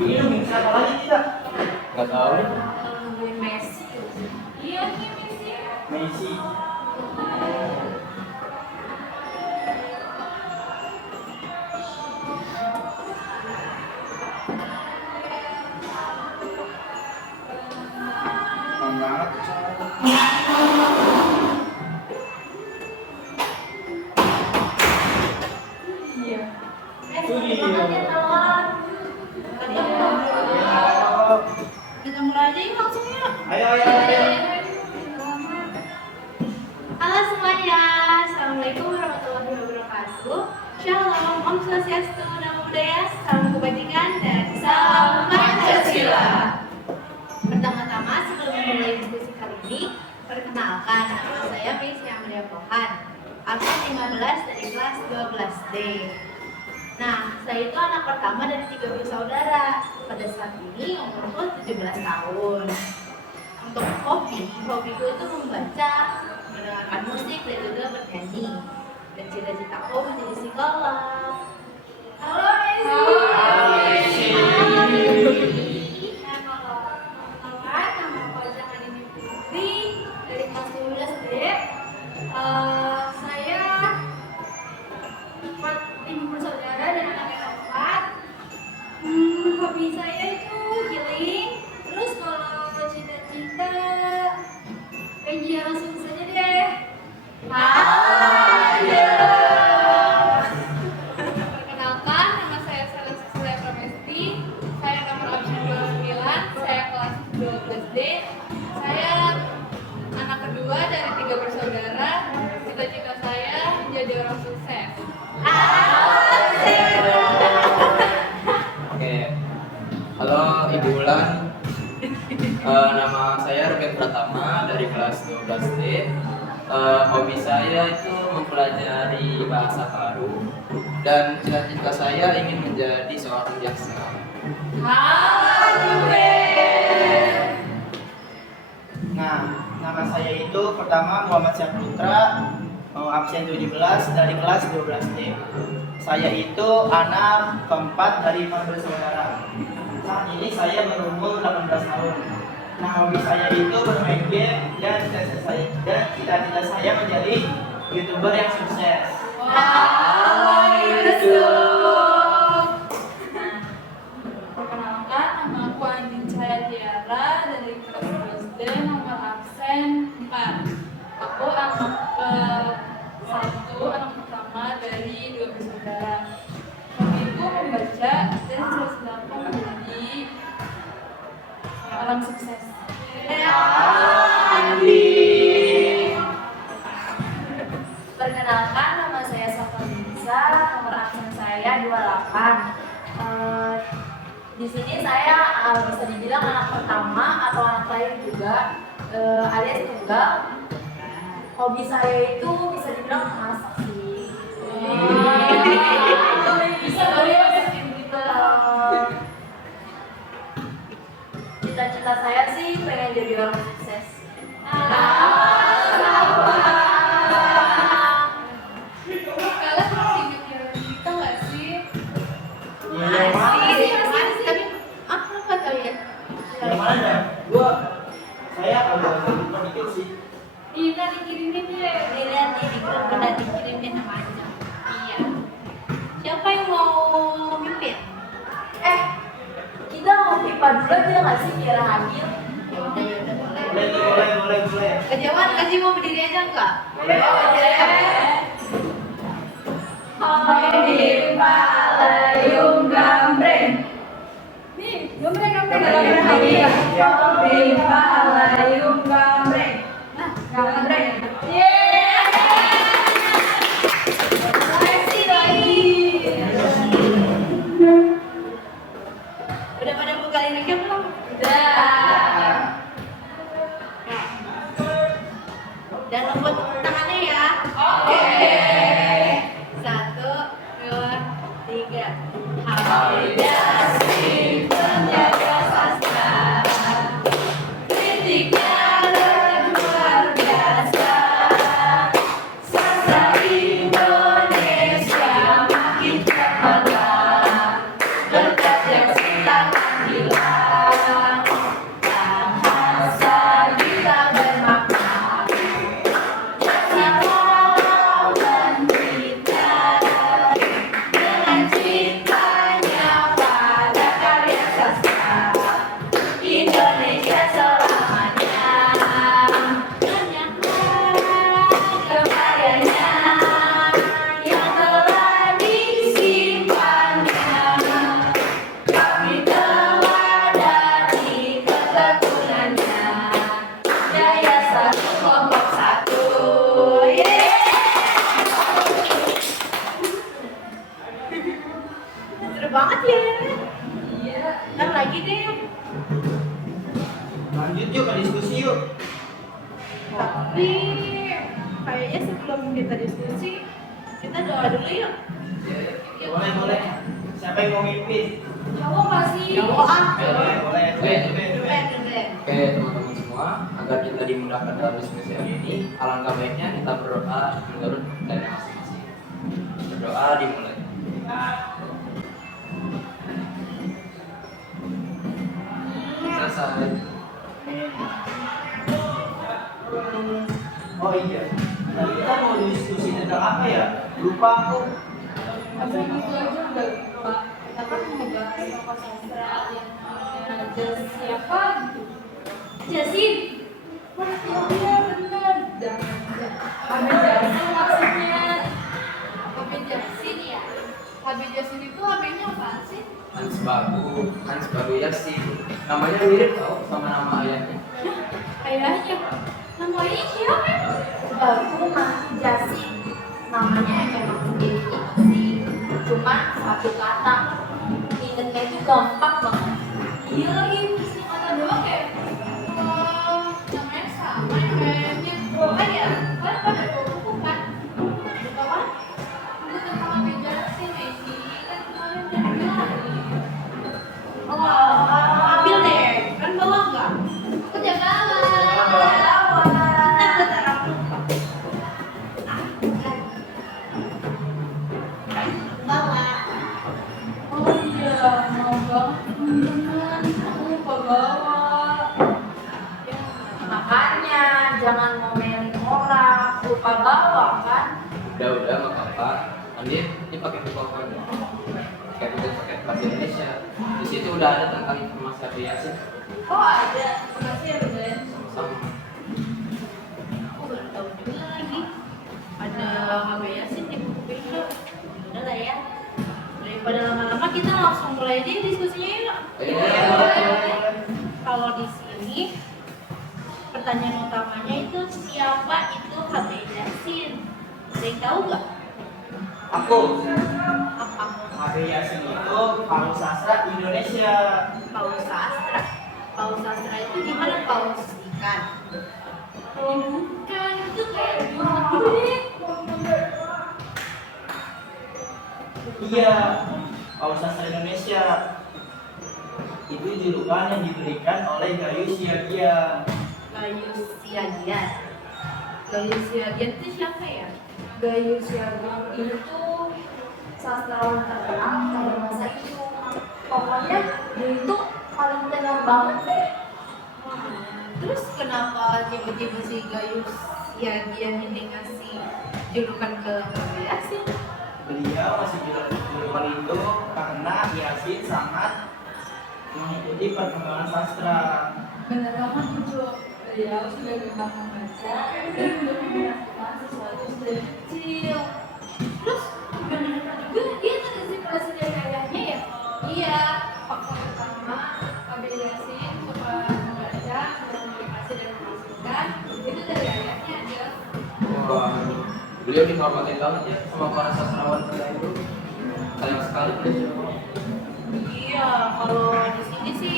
Ini siapa lagi tidak? Nggak tahu. Messi. Iya nih Messi. Messi. Iya. Semangat ya kawan. Kita mulai aja yuk langsung yuk. Ayo, ayo, ayo. Halo semuanya, assalamualaikum warahmatullahi wabarakatuh. Shalom, Om Swastiastu, Namo Buddhaya, salam kebajikan dan salam Pancasila. Pertama-tama sebelum memulai diskusi kali ini, perkenalkan nama saya Miss Amalia Pohan, absen 15 dari kelas 12D. Nah, saya itu anak pertama dari 3 bersaudara. Pada saat ini umurku 17 tahun. Untuk hobiku itu membaca, mendengarkan musik, dan juga bernyanyi. Dan cita-citaku menjadi psikolog. Halo Esi. Nah, kalau teman-teman, nama aku Ajang Adini Putri dari kelas 12D. Saya 5 bersaudara dan anak yang keempat. Hobi saya itu healing. Terus kalau cita-cita pengen jadi orang sukses aja deh. Perkenalkan, nama saya Selena Siswa Pramesti. Saya nomor absen 29. Saya kelas 12D. Saya anak kedua dari 3 bersaudara. Cita-cita saya menjadi orang sukses. Oke. Halo Ibu Ulan. Nama saya Ruben Pratama dari kelas 12D. Hobi saya itu mempelajari bahasa baru dan cita-cita saya ingin menjadi seorang jaksa. Nah, nama saya itu pertama Muhammad Syahputra, absen 17 dari kelas 12D. Saya itu anak keempat dari 4 bersaudara. Saat ini saya berumur 18 tahun. Nah, hobi saya itu bermain game dan cita-cita saya menjadi YouTuber yang sukses. Perkenalkan, nama aku Andin Cahaya Tiara dari kelas 12D nomor absen 4. Aku anak ke-1, anak pertama dari 2 bersaudara. Hobiku membaca dan cita-citaku menjadi orang sukses. Perkenalkan, nama saya Safa Nisa, nomor absen saya 28. Di sini saya bisa dibilang anak pertama atau anak terakhir juga, alias tunggal. Hobi saya itu bisa dibilang masak sih. Bisa gitu. Cita-cita saya sih pengen jadi orang sukses. Kalian masih mikir kita nggak sih? Yang mana? Tapi apa kalian? Yang mana? Saya agak lupa dikit sih. Iya, dikirimin deh. Dilihat nih di grup udah dikirimin sama aja. Iya. Siapa yang mau mimpin? Kita mau pipa dulu aja nggak sih biar hadir? Ya udah Boleh. Kejauhan kasih mau berdiri aja enggak? Boleh. Hobi palayung gambreng. Nih, gambreng. Hobi palayung gambreng. Nah, gambreng. Makasih lagi. Udah pada buka linknya belum? Udah. Dan lembut tangannya ya. Oke. 1, 2, 3. Validasi penjaga sastra. Kritiknya luar biasa. Sastra Indonesia makin terkenal. Berkat yang ciptakan Iya, ntar lagi deh. Lanjut yuk ke diskusi yuk. Tapi kayaknya sebelum kita diskusi, kita doa dulu yuk. Yuk. Boleh, boleh. Siapa yang mau mimpin? Cowok masih. Cowok ah. Boleh, boleh. Oke teman-teman semua, agar kita dimudahkan dalam diskusi hari ini, alangkah baiknya kita berdoa menurut dari masing-masing. Berdoa dimulai. Selesai. Oh iya, tadi kita mau diskusi tentang apa ya? Lupa aku. Masa gitu aja udah lupa. Kita kan mau bahas tokoh sastra yang namanya siapa gitu. Jasin. Wah, iya benar. Habib Jasin maksudnya. Habib Jasin ya. Habib Jasin itu HB-nya apaan sih? Hans Bagu Yasin. Namanya mirip tau sama nama ayahnya. Ayahnya. Namanya siapa? Aku masih Jasin, namanya emang segitu sih, cuma satu kata, ingetnya itu gampang banget. Iya lagi, mesti kata doang kayak namanya sama ya kayaknya. Kan ya, kan pada tahu kan? Lupa kan? Itu tentang Habib Jasin ini kan kemarin udah bilang. Oh, ambil deh, kan bawa nggak? Aku jaga Oh iya, mau banget teman-teman. Aku lupa bawa. Ya, Makanya jangan ngomelin orang, lupa bawa kan? Udah nggak apa-apa. Andin, ini pakai buku apa? Kayak udah pakai bahasa Indonesia. Di situ udah ada tentang informasi Habib Yasin. oh ada. Makasih ya Ben. Sama. Aku baru tahu juga lagi. Ada HB Yasin di buku pintu. Udah lah ya. Daripada lama-lama kita langsung mulai aja diskusinya yuk. Boleh. Kalau di sini pertanyaan utamanya itu siapa itu HB Yasin? Ada yang tahu nggak? Aku. Apa? Habib Yasin itu paus sastra Indonesia. Paus sastra. Paus sastra itu gimana paus ikan? Oh bukan, itu kayak gede. Iya, paus sastra Indonesia. Itu julukan yang diberikan oleh Gayus Siagian. Gayus Siagian. Gayus Siagian itu siapa ya? Gayus Siagian itu sastrawan terkenal pada masa itu. Pokoknya dia itu paling tenar banget deh. Terus kenapa tiba-tiba si Gayus Siagian ini ngasih julukan ke HB Yasin? Beliau masih julukan itu karena Yasin sangat mengikuti perkembangan sastra. Benar banget itu. Beliau sudah memang membaca dan mendengarkan sesuatu dari kecil. Terus benar juga dia terinspirasi dari ayahnya ya? Iya, faktor pertama HB Yasin suka membaca, berkomunikasi dan menghasilkan itu dari ayahnya aja. Wah, beliau dihormatin banget ya sama para sastrawan pada itu. Sayang sekali beliau. Iya, kalau di sini sih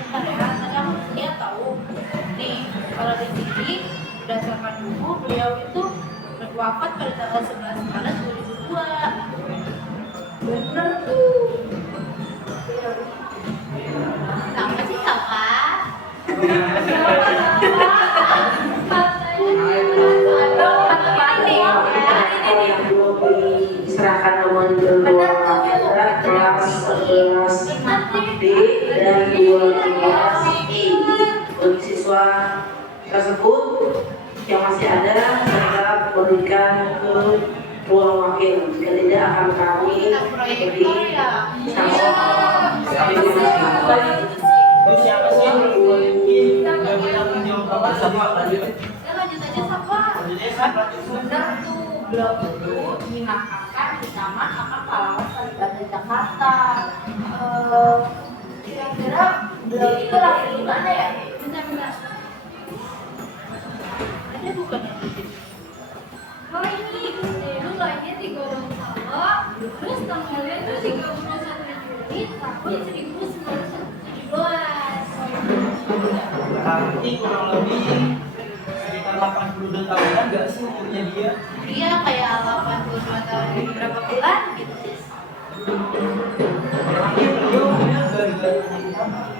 bentar ya, tadi aku lihat tahu. Nih, kalau di sini berdasarkan buku beliau itu wafat pada tanggal 11 Maret 2002. Bener tuh. Sama sih sama. Diserahkan nomor keluar kelas 11 B dan 12 E bagi siswa tersebut yang masih ada segera berikan ke ruang wakil, jika tidak akan kami beri Itu siapa sih yang nggak bertanggung jawab apa sama lanjut? Ya lanjut aja Safa. Lanjutnya siapa? Bener tuh, beliau itu dinamakan di nama kakak pahlawan Kalibata Jakarta. Kira-kira beliau itu lahir di mana ya? Bentar. Ada bukan yang di sini? Oh ini, dulu lahir di Gorontalo, terus tanggalnya tuh 31 Juli Madrid tahun 1917. Berarti kurang lebih sekitar 82 tahunan nggak sih umurnya dia? Dia kayak 82 tahun berapa bulan gitu. Emangnya beliau gara-gara penyakit apa?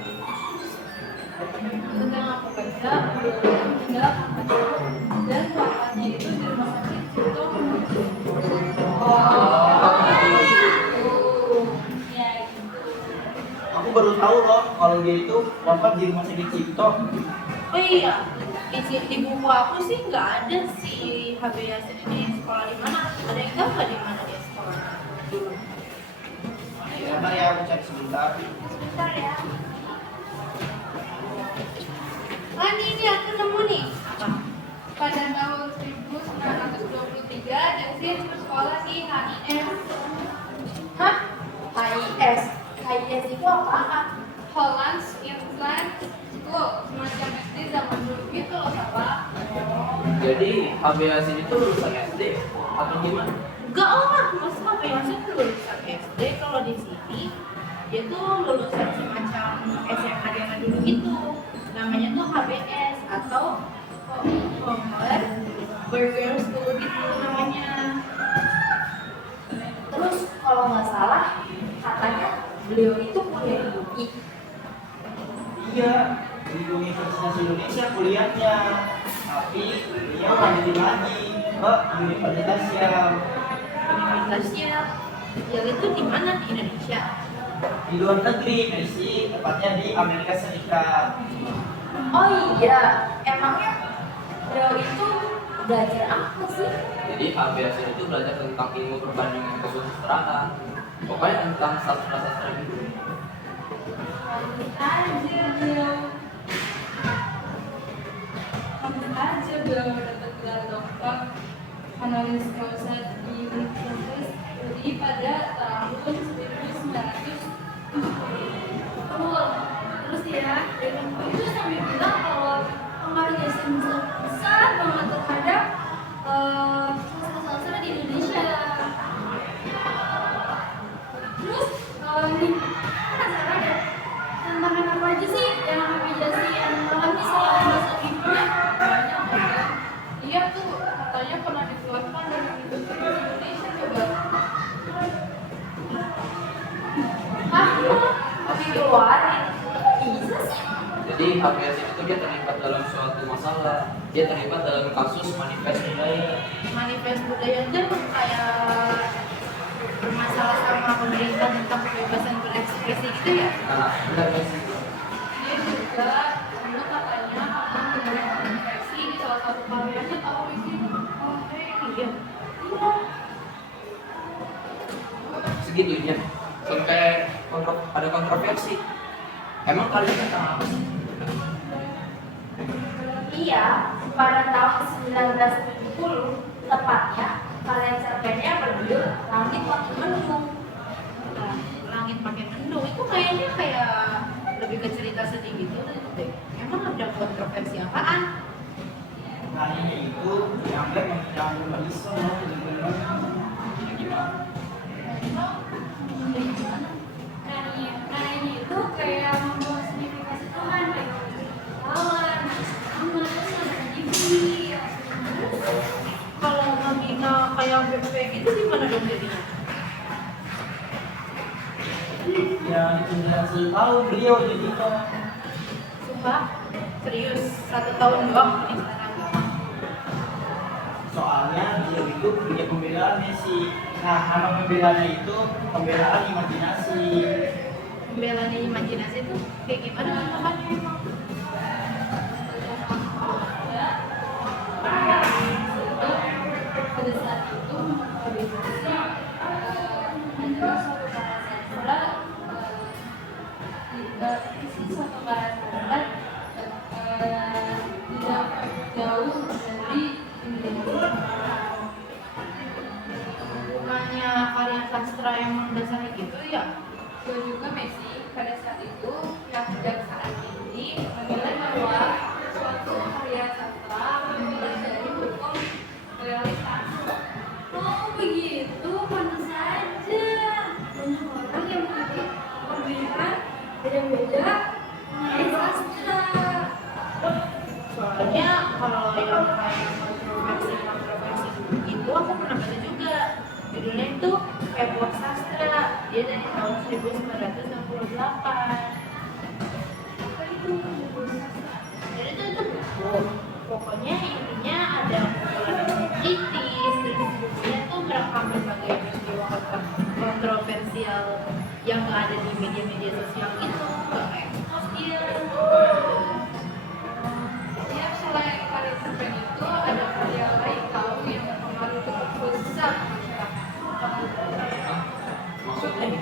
Sedang aku baca, beliau meninggal dan wafatnya itu di rumah sakit Cipto. Ya gitu. Aku baru tahu loh kalau dia itu wafat di rumah sakit Cipto. Oh iya, di buku aku sih nggak ada si HB Yasin ini sekolah di mana. Ada yang tahu nggak di mana dia sekolah dulu? Sabar ya, aku cari sebentar. Sebentar ya. Oh ini aku nemu nih. Apa? Pada tahun 1923, Yasin bersekolah di HIS. Hah? HIS? HIS itu apa? Hollands Inland School, semacam SD zaman dulu gitu loh, Salah. Jadi HB Yasin itu lulusan SD atau gimana? Enggak lah, masa HB Yasin lulusan SD. Kalau di sini dia tuh lulusan semacam SMA zaman dulu gitu. Namanya tuh HBS atau Homer Burger School gitu namanya. Terus kalau nggak salah, katanya beliau itu kuliah di UI. Iya, di Universitas Indonesia kuliahnya. Tapi dia lanjutin lagi ke Universitas yang Universitasnya yang itu di mana di Indonesia? di luar negeri, Messi, tepatnya di Amerika Serikat. Oh iya, emangnya beliau itu belajar apa sih? Jadi HB Yasin itu belajar tentang ilmu perbandingan kesusastraan. Pokoknya tentang sastra-sastra gitu. Aja beliau dapat gelar doktor honoris causa di Universitas UI pada tahun 1900. Terus ya, itu sampai bilang kalau pengaruh Yasin besar banget terhadap sastra-sastra di Indonesia. Terus ini penasaran ya, tantangan apa aja sih yang Habib Yasin alami selama masa hidupnya? Iya tuh katanya pernah dikeluarkan dari Universitas Indonesia coba. Hah? Dikeluarin? Bisa sih? Jadi HB Yasin itu dia terlibat dalam suatu masalah. Dia terlibat dalam kasus manifest budaya. Manifest budaya itu kayak bermasalah sama pemerintah tentang kebebasan berekspresi gitu ya. Nah, benar nggak sih? Dia juga dulu katanya akan memberikan konversi di salah satu karyanya tahu ini. Oh iya. Iya. Segitunya sampai ada kontroversi. Emang kalian tentang apa sih? Iya, pada tahun 1970, tepatnya karya cerpennya berjudul Langit Makin Mendung. Nah, langit pakai mendung itu kayaknya kayak lebih ke cerita sedih gitu deh. Emang ada kontroversi apaan? Nah ini itu dianggap menghilangkan humanisme. Nah ini itu kayak membawa signifikasi Tuhan kayak kawan, sama terus ada TV. Kalau Mamina kayak BPP gitu gimana dong jadinya? Ya itu tahu beliau jadinya. Sumpah, serius 1 tahun doang ini sekarang. Soalnya dia itu punya pembelaan Messi. Nah nama pembelaannya itu pembelaan imajinasi. Pembelanya imajinasi itu kayak gimana contohannya emang? Pada saat itu mengkondisi adalah suatu karya sastra isi suatu karya sastra tidak jauh dari Indonesia. Bukannya karya sastra emang dasarnya gitu ya? Dan juga Messi pada saat itu pihak kejaksaan tinggi menilai bahwa suatu karya sastra dimulai dari hukum realitas. Oh begitu, pantas saja. Banyak orang yang mengikuti beda-beda mengenai sastra. Soalnya kalau yang kayak kontroversi itu aku pernah baca juga. Judulnya itu Heboh Sastra. Dia dari tahun 1968. Apa itu heboh sastra? Jadi itu buku. Pokoknya intinya ada kumpulan yang kritis, terus bukunya tuh merekam berbagai peristiwa kontroversial yang nggak ada di media-media sosial itu, nggak ekspos dia. Ya, selain karya cerpen itu, ada karya lain tahu yang berpengaruh cukup besar masyarakat. Maksudnya nih?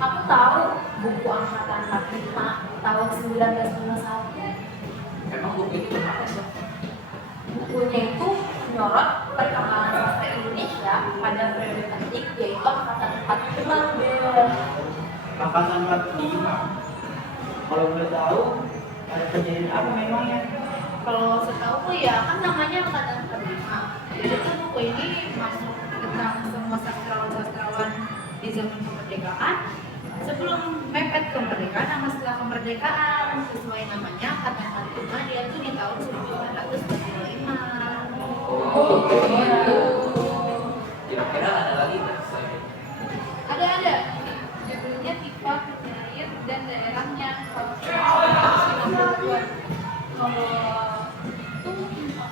Aku tahu buku angkatan 45 tahun 1951. Emang buku itu tentang apa? Bukunya itu menyorot perkembangan sastra Indonesia pada periode penting yaitu angkatan 45. Angkatan 45. Kalau boleh tahu ada kejadian apa memangnya? Kalau setahu ya kan namanya angkatan 45. Jadi tuh buku ini masuk tentang semua sastrawan-sastrawan di zaman kemerdekaan sebelum mepet kemerdekaan sama setelah kemerdekaan. Sesuai namanya angkatan 45, dia tuh di tahun 1945. Oh, gitu. Kira-kira ada lagi nggak selain itu? Ada. Judulnya Tifa Penyair dan Daerahnya tahun 1962. Kalau itu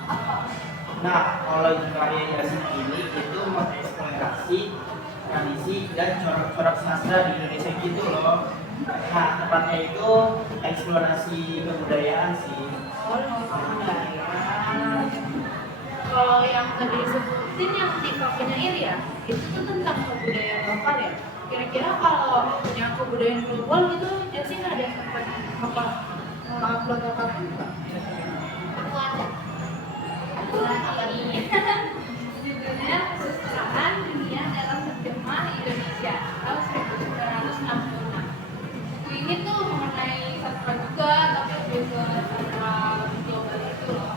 apa? Nah, kalau karya Yasin ini itu mengeksplorasi tradisi dan corak-corak sastra di Indonesia gitu loh. Nah, tepatnya itu eksplorasi kebudayaan sih. Kalau yang tadi disebutin yang Tifa Penyair ya, itu tuh tentang kebudayaan lokal ya. Kira-kira kalau yang kebudayaan global gitu, jadi nggak ada sempat apa upload apapun nggak? Aku ada. Ini judulnya Kesusahan Dunia dalam Terjemah Indonesia tahun 1966. Buku ini tuh mengenai sastra juga, tapi lebih ke sastra global itu loh.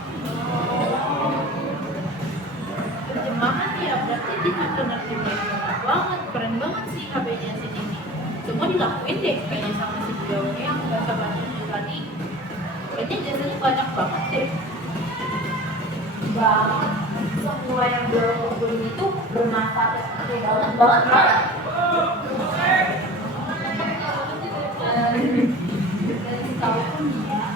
Terjemahan ya, berarti dia benar-benar banget, keren banget sih HB-nya sini ini. Semua dilakuin deh kayaknya sama si beliaunya yang bahasa Bandung tadi. Kayaknya jasanya banyak banget deh. Banget. Semua yang belum kumpulin itu bermanfaat banget. Dari tahu pun dia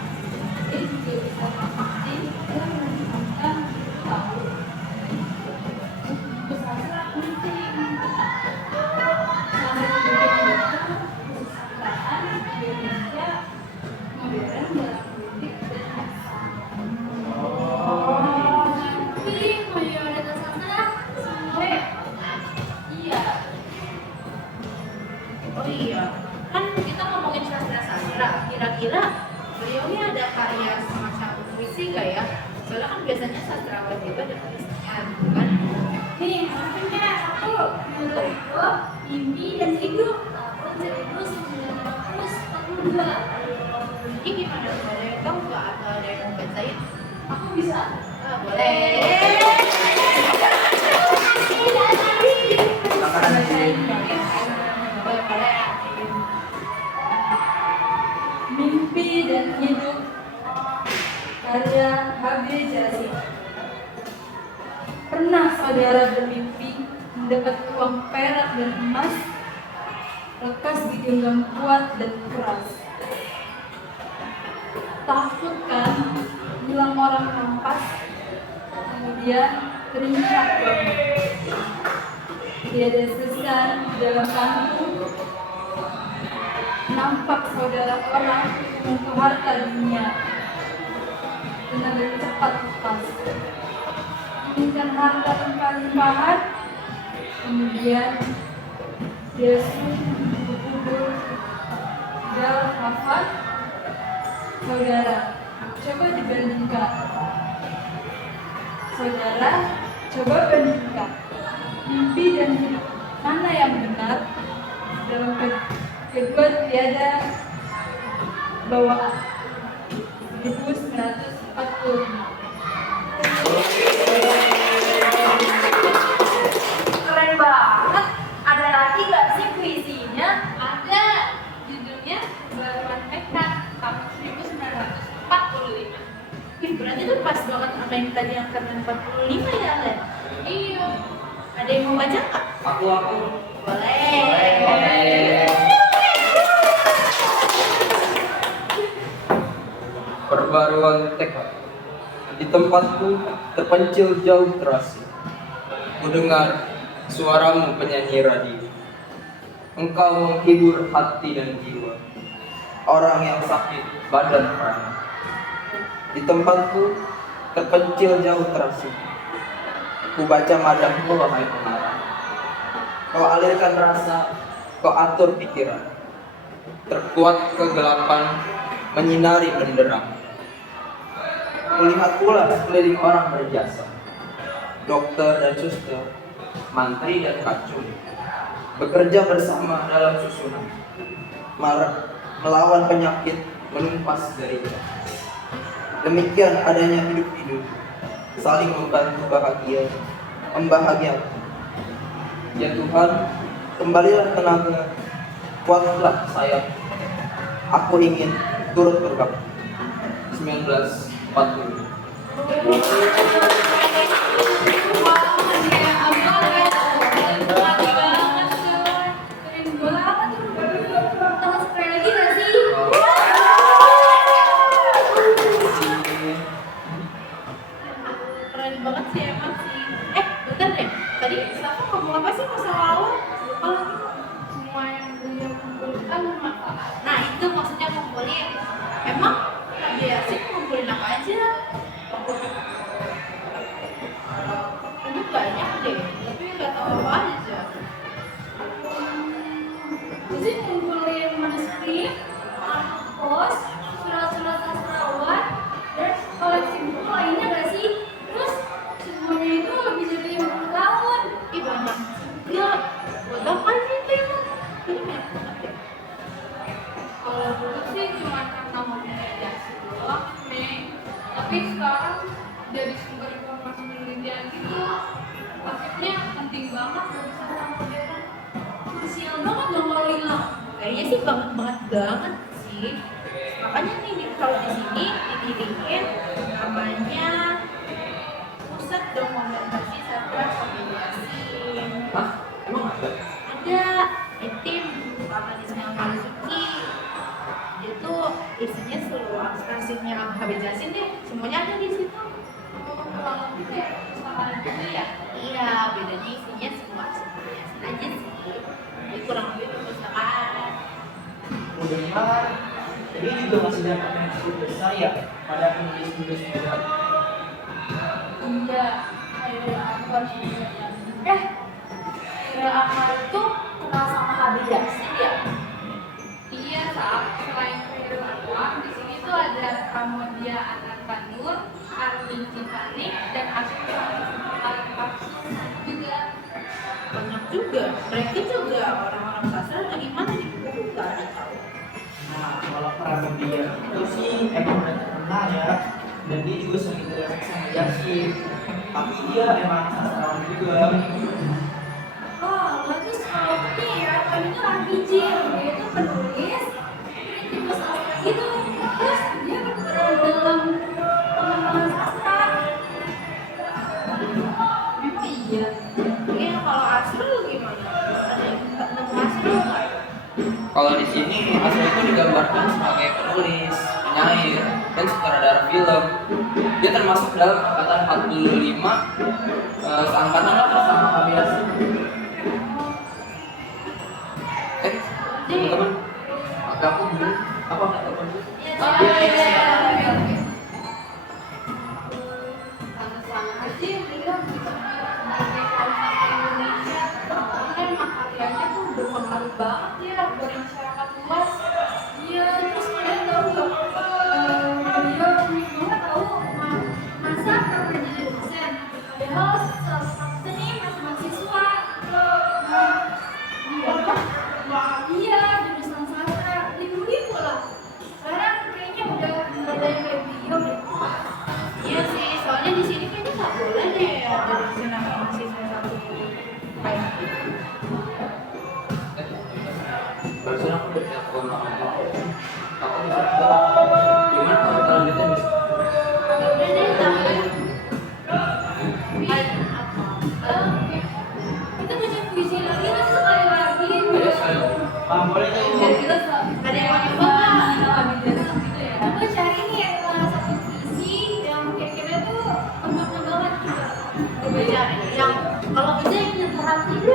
juga bisa marketing dan menunjukkan tahu. Sastra penting. Salah satu bagian kesusahan Indonesia modern dalam politik dan bahasa. Pilih mayoritas sastra semua. Iya. Oh iya, kan kita ngomongin sastra-sastra. Kira-kira beliau ini ada karya semacam puisi nggak ya? Soalnya kan biasanya sastrawan itu ada puisinya, kan? Nih, maksudnya satu, menurutku Mimpi dan Hidup tahun 1942. Ini gimana? Ada yang tahu nggak atau ada yang mau bacain? Aku bisa. Boleh. Mimpi dan Hidup karya H.B. Jazzy. Pernah saudara bermimpi mendapat uang perak dan emas, lekas digenggam kuat dan keras. Takut kan bilang orang rampas, kemudian terinjak bangun. Tiada sesan di dalam kantung, nampak saudara orang untuk harta dunia dengan cepat lepas. Inginkan harta limpah-limpahan, kemudian Yesus kubur dalam kafan. Saudara, coba dibandingkan. Saudara, coba bandingkan. Mimpi dan hidup mana yang benar? Dalam kedua tiada bawaan. 1945. Keren banget. Ada lagi nggak sih puisinya? Ada apa yang tadi angkatan 45 ya, Len? Iya. Ada yang mau baca nggak? Aku. Boleh. Perbaruan tekad. Di tempatku terpencil jauh terasa. Ku dengar suaramu penyanyi radio. Engkau menghibur hati dan jiwa orang yang sakit badan prana. Di tempatku terpencil jauh terasa. Ku baca madangmu wahai pengarang. Kau alirkan rasa, kau atur pikiran. Terkuat kegelapan menyinari menderang. Kulihat pula sekeliling orang berjasa, dokter dan suster, mantri dan kacung, bekerja bersama dalam susunan, melawan penyakit menumpas derita. Demikian adanya hidup, saling membantu bahagia, membahagiakan. Ya Tuhan, kembalilah tenaga, kuatlah sayap. Aku ingin turut berbakti. 1940. Wah, dia abang ya. Keren banget coy. Keren banget tuh. Tambah sekali lagi nggak sih? Keren banget sih emang sih. Bentar deh. Tadi Safa ngomong apa sih masalah awal? Lupa lagi. Semua yang dia kumpulkan bermanfaat. Nah itu maksudnya ngumpulin. Emang Nabi Yasin ngumpulin apa aja? Ini banyak deh, tapi nggak tahu apa aja. Jadi ngumpulin manuskrip, pos, surat-surat sastrawan, dan koleksi buku lainnya nggak sih? Terus semuanya itu lebih dari 50 tahun. Ih banyak juga. Buat apa sih itu emang? Ini banyak banget deh. Kalau dulu sih cuma karena hobinya Yasin doang, Mei. Tapi sekarang jadi sumber informasi penelitian gitu. Maksudnya penting banget bagi seorang modern. Krusial banget dong kalau hilang. Kayaknya sih banget sih. Makanya nih kalau di sini didirikin namanya pusat dokumentasi sastra Yasin. Hah? Emang ada? Ada tim Ismail Marzuki. Itu isinya seluruh arsipnya Habib Yasin deh. Semuanya ada di situ. Kalau kayak usahaan gitu ya. Iya, bedanya isinya semua arsipnya Yasin aja sih. Jadi kurang lebih perpustakaan. Mendengar, jadi juga masih dapat yang cukup besar ya pada penulis-penulis muda. Iya, kayak Akbar juga. Kira Akbar itu kenal sama Habib Yasin ya? Iya, saat selain Khairul Anwar, di sini tuh ada Pramodia Anantanur, Armin Cipanik, dan Asma Al-Hafsuz juga. Banyak juga. Mereka juga orang-orang sastra atau gimana di buku nggak ada tahu. Nah, kalau Pramudia itu sih emang udah terkenal ya, dan dia juga sering terlihat sama Yasin. Tapi dia emang sastrawan juga. Oh, bagus kalau ini ya. Kami itu RPG, dia itu penulis, kritik sastra gitu. Terus dia berperan dalam pengembangan sastra. Memang iya. Iya, kalau Asrul gimana? Ada yang nemu Asrul nggak? Kalau di sini Asma itu digambarkan sebagai penulis, penyair, dan sutradara film. Dia termasuk dalam angkatan 45, seangkatan lah bersama Habib Yasin. Teman-teman, maka aku dulu apa nggak tahu dulu? Oh iya, oke. Sama-sama aja beliau bisa sebagai falsafah Indonesia. Kan makaryanya tuh berpengaruh banget ya bagi masyarakat luas. Iya, terus kalian tahu nggak? Beliau unik banget tahu masa pernah jadi dosen. Padahal statusnya nih masih mahasiswa. Iya, jurusan sastra. Dibully pula. Sekarang kayaknya udah ada yang kayak beliau deh. Iya sih, soalnya di sini kayaknya nggak boleh deh ada dosen sama mahasiswa satu kayak gitu. Barusan aku udah telepon sama aku. Aku bisa gimana kalau kita lanjutin? Ya udah deh, tapi biar kita Ada yang mau nyoba nggak? lebih desek gitu ya. Aku cari nih yang satu visi yang kira-kira tuh tebak-tebakan juga. Coba cari yang kalau bisa yang nyentuh hati deh.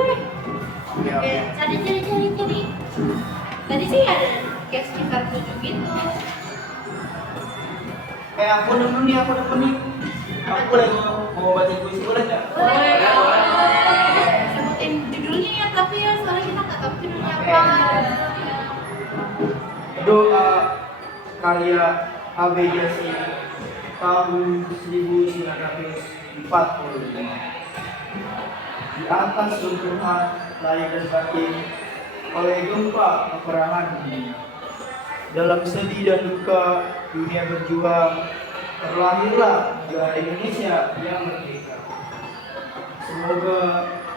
Oke, Oke, oke. cari. Tadi sih ada kayak sekitar 7 gitu. Aku nemu nih. Aku boleh mau baca puisi boleh nggak? Boleh. Boleh. Sebutin judulnya ya, tapi ya soalnya kita nggak tahu judulnya Oke. apa. Itu karya HB Jasi tahun 1945. Di atas runtuhan lahir dan batin oleh gempa peperangan dunia. Dalam sedih dan duka dunia berjuang, terlahirlah negara Indonesia yang merdeka. Semoga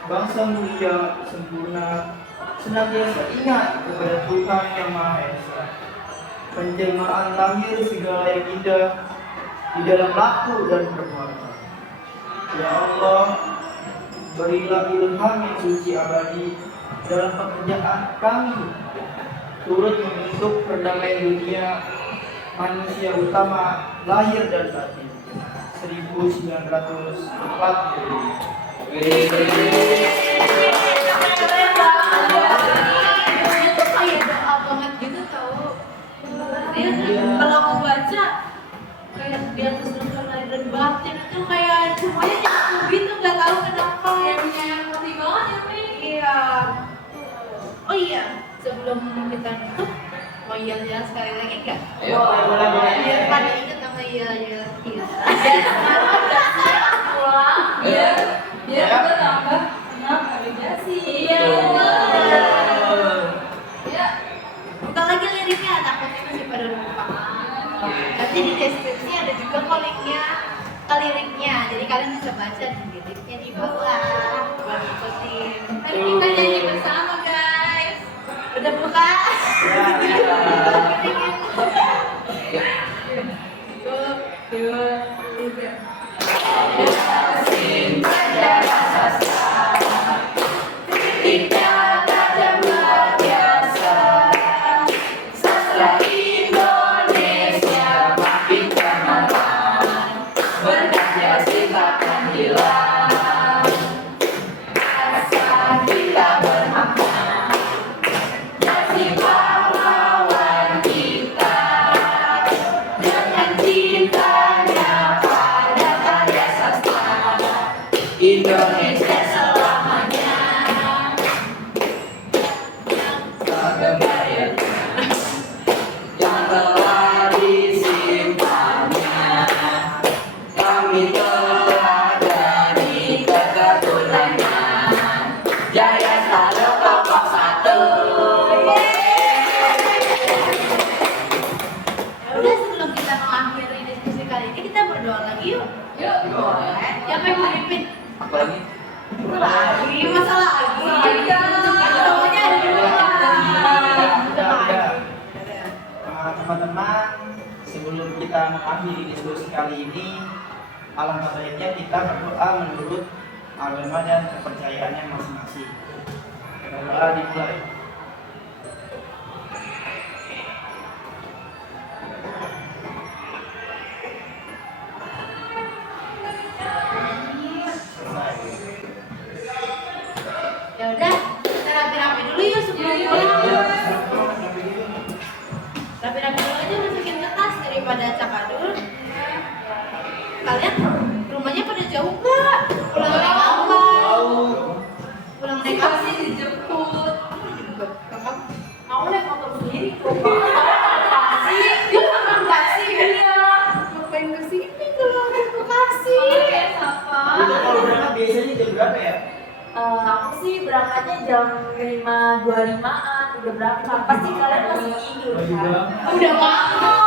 bangsa mulia sempurna senantiasa ingat kepada Tuhan Yang Maha Esa. Penjelmaan lahir segala yang indah di dalam laku dan perbuatan. Ya Allah, berilah ilham yang suci abadi dalam pekerjaan kami, turut membentuk perdamaian dunia manusia utama lahir dan batin. 1945. Judulnya tuh kayak doa banget gitu tau. Kalau aku baca kayak di atas runtuhan lahir dan batin itu kayak semuanya nyatu gitu, nggak tahu kenapa. Yang ngerti banget ya, Mi. Iya. Oh iya, sebelum kita nutup, mau iya sekali lagi nggak? Ayo. Boleh. Biar pada ingat sama iya. Biar semangat gak sih pulang? Biar Ya. kita tambah senang navigasi. Iya. Ya. Buka lagi liriknya, takutnya masih pada lupa. Nanti di deskripsi ada juga kok linknya ke liriknya, jadi kalian bisa baca di liriknya di bawah buat ikutin. Nanti kita nyanyi bersama, guys. Udah buka? Indonesia selamanya kebayang yang telah disimpannya, kami telah dari ketertulannya, jaya selalu kokoh satu. Udah, sebelum kita mengakhiri diskusi kali ini, kita berdoa lagi yuk. Yuk. Siapa yang mau mimpin? Apa lagi? Masa lagi? Kan semuanya ada di rumah. Udah. Teman-teman, sebelum kita mengakhiri diskusi kali ini, alangkah baiknya kita berdoa menurut agama dan kepercayaannya masing-masing. Berdoa dimulai. Ya udah, kita rapi-rapi dulu yuk sebelum pulang. Rapi-rapi dulu aja, masukin ke tas daripada cakadul. Kalian rumahnya pada jauh nggak? Pulang naik apa? Pulang naik apa Pasti sih? dijemput. Kakak, aku naik motor sendiri kok. Kasih, dia orang kasih. Iya. Ngapain kesini kalau aku kasih? Makanya siapa? Itu kalau berangkat biasanya jam berapa ya? Aku sih berangkatnya jam 5.25an udah berangkat. Pasti kalian masih tidur kan? Udah bangun.